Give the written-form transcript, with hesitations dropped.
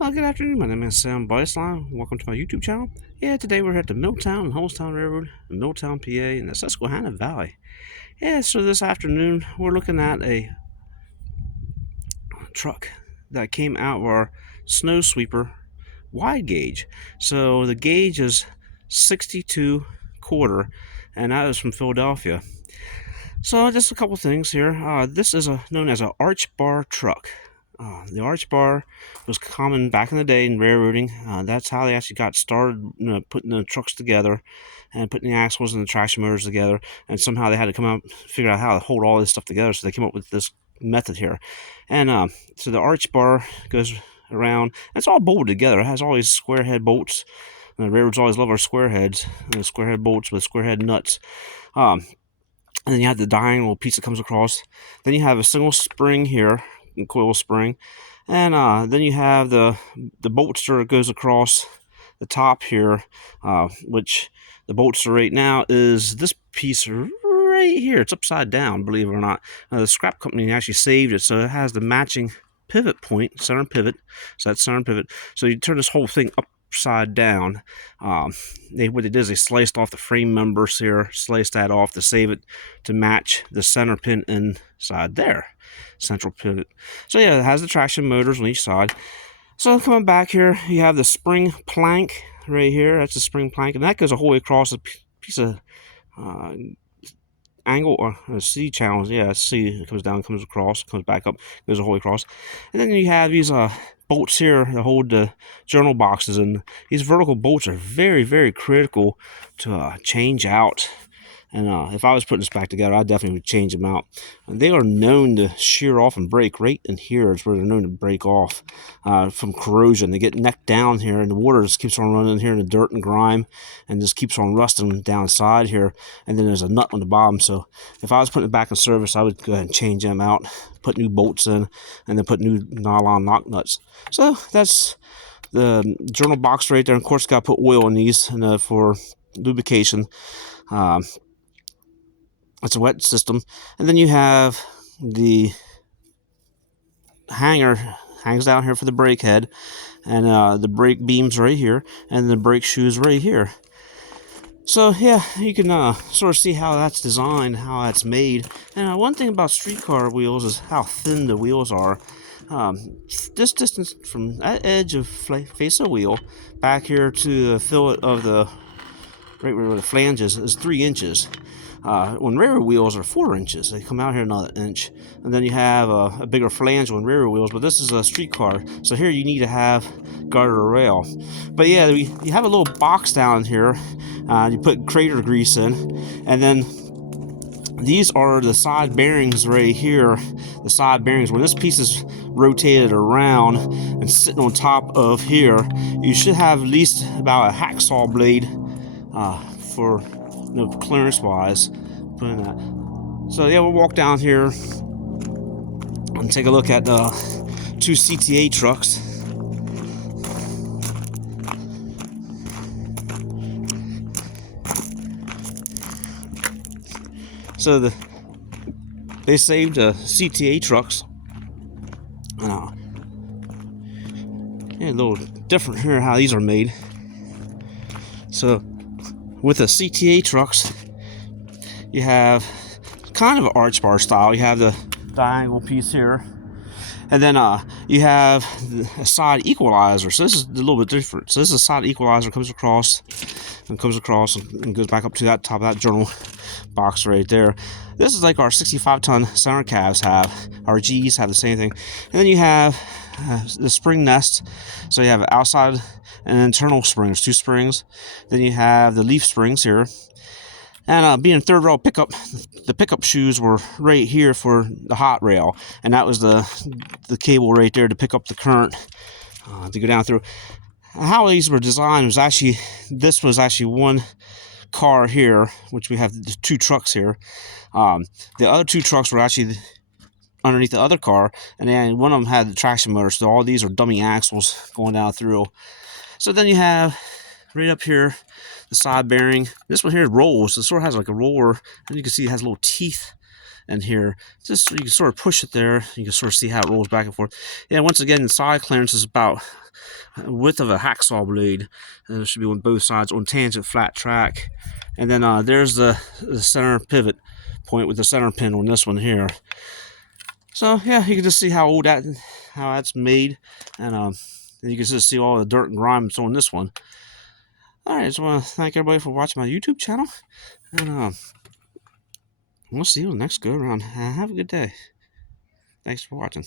Well, good afternoon. My name is Sam Beisline. Welcome to my YouTube channel. Yeah, today we're at the Milltown and Homestown Railroad in Milltown, PA, in the Susquehanna Valley. Yeah, so this afternoon we're looking at a truck that came out of our snow sweeper wide gauge. So the gauge is 62 quarter, and that is from Philadelphia. So just a couple things here. This is known as an arch bar truck. The arch bar was common back in the day in railroading. That's how they actually got started, putting the trucks together and putting the axles and the traction motors together. And somehow they had to come out and figure out how to hold all this stuff together. So they came up with this method here. And so the arch bar goes around. It's all bolted together. It has all these square head bolts. And the railroads always love our square heads, and the square head bolts with square head nuts. And then you have the diagonal piece that comes across. Then you have a single spring here, a coil spring, and then you have the bolster that goes across the top here, which the bolster right now is this piece right here. It's upside down, believe it or not. The scrap company actually saved it, so it has the matching pivot point, center pivot. So that's center pivot. So you turn this whole thing upside down. What they did is they sliced off the frame members here, sliced that off to save it to match the center pin inside there, central pivot. So yeah, it has the traction motors on each side. So coming back here, you have the spring plank right here. That's the spring plank, and that goes a whole way across a piece of angle or C channels. Yeah, C. It comes down, comes across, comes back up, goes a whole way across. And then you have these bolts here that hold the journal boxes, and these vertical bolts are very, very critical to change out. And if I was putting this back together, I definitely would change them out. And they are known to shear off and break. Right in here is where they're known to break off from corrosion. They get necked down here, and the water just keeps on running here in the dirt and grime, and just keeps on rusting downside here. And then there's a nut on the bottom. So if I was putting it back in service, I would go ahead and change them out, put new bolts in, and then put new nylon lock nuts. So that's the journal box right there. And of course, got to put oil in these for lubrication. It's a wet system. And then you have the hanger hangs down here for the brake head, and the brake beams right here, and the brake shoes right here. So yeah, you can sort of see how that's designed, how that's made. And one thing about streetcar wheels is how thin the wheels are. This distance from that edge of face of wheel back here to the fillet of the right where the flanges is 3 inches. When railroad wheels are 4 inches, they come out here another inch, and then you have a bigger flange on railroad wheels. But this is a streetcar, so here you need to have garter rail. But yeah, you have a little box down here. You put crater grease in, and then these are the side bearings right here. The side bearings. When this piece is rotated around and sitting on top of here, you should have at least about a hacksaw blade for clearance wise, putting that. So yeah, we'll walk down here and take a look at the 2 CTA trucks. So they saved CTA trucks. Yeah, a little different here how these are made. So with the CTA trucks, you have kind of an arch bar style. You have the diagonal piece here, and then you have a side equalizer. So this is a little bit different. So this is a side equalizer, comes across and goes back up to that top of that journal box right there. This is like our 65-ton center cabs have. Our Gs have the same thing. And then you have the spring nest. So you have outside and internal springs, 2 springs. Then you have the leaf springs here. And being third rail pickup, the pickup shoes were right here for the hot rail, and that was the cable right there to pick up the current to go down through. How these were designed was actually, this was actually one car here, which we have the 2 trucks here. The other 2 trucks were actually underneath the other car, and then one of them had the traction motor, so all these are dummy axles going down through. So then you have right up here the side bearing. This one here rolls. It sort of has like a roller, and you can see it has little teeth and here. Just you can sort of push it there. You can sort of see how it rolls back and forth. Yeah, once again, the side clearance is about width of a hacksaw blade. And it should be on both sides on tangent flat track. And then there's the center pivot point with the center pin on this one here. So yeah, you can just see how that's made, and you can just see all the dirt and grime that's on this one. All right, so I want to thank everybody for watching my YouTube channel, and we'll see you on the next go around. Have a good day. Thanks for watching.